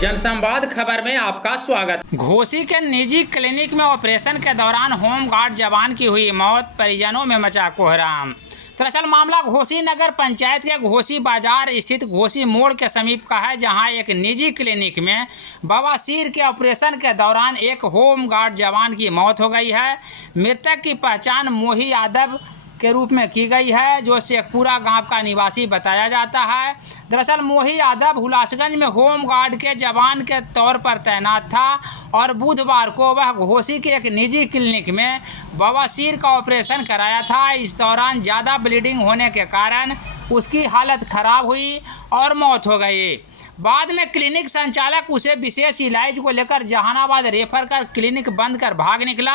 जनसंवाद खबर में आपका स्वागत। घोसी के निजी क्लिनिक में ऑपरेशन के दौरान होमगार्ड जवान की हुई मौत, परिजनों में मचा कोहराम। दरअसल मामला घोसी नगर पंचायत के घोसी बाजार स्थित घोसी मोड़ के समीप का है, जहां एक निजी क्लिनिक में बवासीर के ऑपरेशन के दौरान एक होमगार्ड जवान की मौत हो गई है। मृतक की पहचान मोही यादव के रूप में की गई है, जो शेखपुरा गांव का निवासी बताया जाता है। दरअसल मोही यादव हुलासगंज में होमगार्ड के जवान के तौर पर तैनात था और बुधवार को वह घोसी के एक निजी क्लिनिक में बवासीर का ऑपरेशन कराया था। इस दौरान ज़्यादा ब्लीडिंग होने के कारण उसकी हालत खराब हुई और मौत हो गई। बाद में क्लिनिक संचालक उसे विशेष इलाज को लेकर जहानाबाद रेफर कर क्लिनिक बंद कर भाग निकला।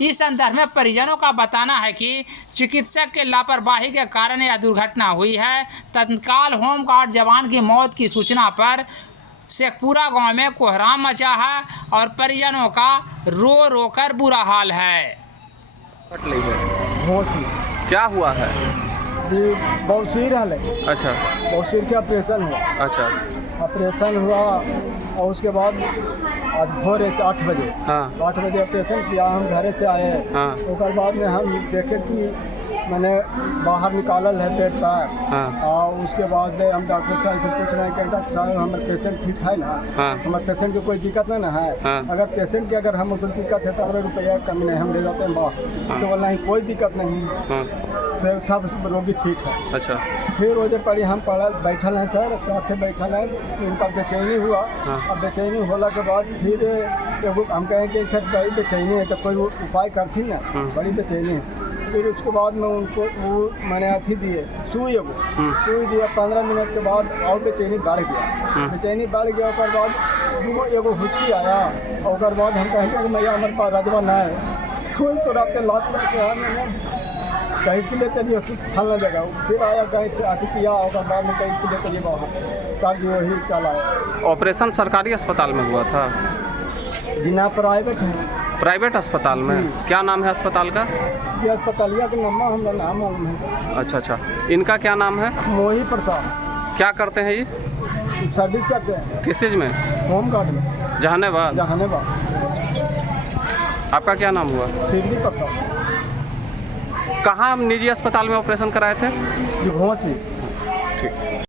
इस संदर्भ में परिजनों का बताना है कि चिकित्सक के लापरवाही के कारण यह दुर्घटना हुई है। तत्काल होमगार्ड जवान की मौत की सूचना पर शेखपुरा गांव में कोहराम मचा है और परिजनों का रो रो कर बुरा हाल है। क्या हुआ है जी? बवासीर है। अच्छा, बवासीर का ऑपरेशन हुआ। अच्छा, ऑपरेशन हुआ और उसके बाद आज भोर 8 बजे, हाँ, 8 बजे ऑपरेशन किया। हम घर से आए, हाँ, उसके बाद में हम देखे कि मैंने बाहर निकालल है पेट पैर, हाँ, और उसके बाद हम डॉक्टर साहब से पूछ रहे हैं कि डॉक्टर साहब हमारे पेशेंट ठीक है ना? हाँ, हमारे पेशेंट की कोई दिक्कत नहीं ना है? हाँ, अगर पेशेंट की अगर हम कोई दिक्कत है तो 18 रुपया कमी नहीं, हम ले जाते हैं बाहर। हाँ, तो बोला नहीं, कोई दिक्कत नहीं, हाँ, सब रोगी ठीक है। अच्छा, फिर वजह पड़ी हम बैठल हैं सर, साथे बैठल हैं, उनका बेचैनी हुआ। हाँ, अब बेचैनी होला के बाद फिर हम कहें कि सर बड़ी बेचैनी है तो कोई उपाय करती ना, बड़ी बेचैनी है। फिर उसके बाद में उनको वो मैंने अथी दिए, सुई सुई दिया। 15 मिनट के बाद और बेचैनी बढ़ गया। बेचैनी बढ़ गया उसके बाद एगो हुचकी आया और बाद हम कहें कि मैया हमारे पास रजवा ना है, कोई तो रात लात करके मैंने कहीं के लिए चलिए फलना जगह। फिर आया कहीं से आके किया और बाद में कहीं के लिए चलिए बाहर ताकि वही चला। ऑपरेशन सरकारी अस्पताल में हुआ था? जिना प्राइवेट है। प्राइवेट अस्पताल में? क्या नाम है अस्पताल का? ये अस्पतालिया का हमारा नाम मालूम है। अच्छा, अच्छा, इनका क्या नाम है? मोही प्रसाद। क्या करते हैं ये? सर्विस करते हैं। किस चीज़ में? होमगार्ड में। जहानाबाद। आपका क्या नाम हुआ? सिद्धि प्रसाद। कहाँ निजी अस्पताल में ऑपरेशन कराए थे? घोसी। ठीक।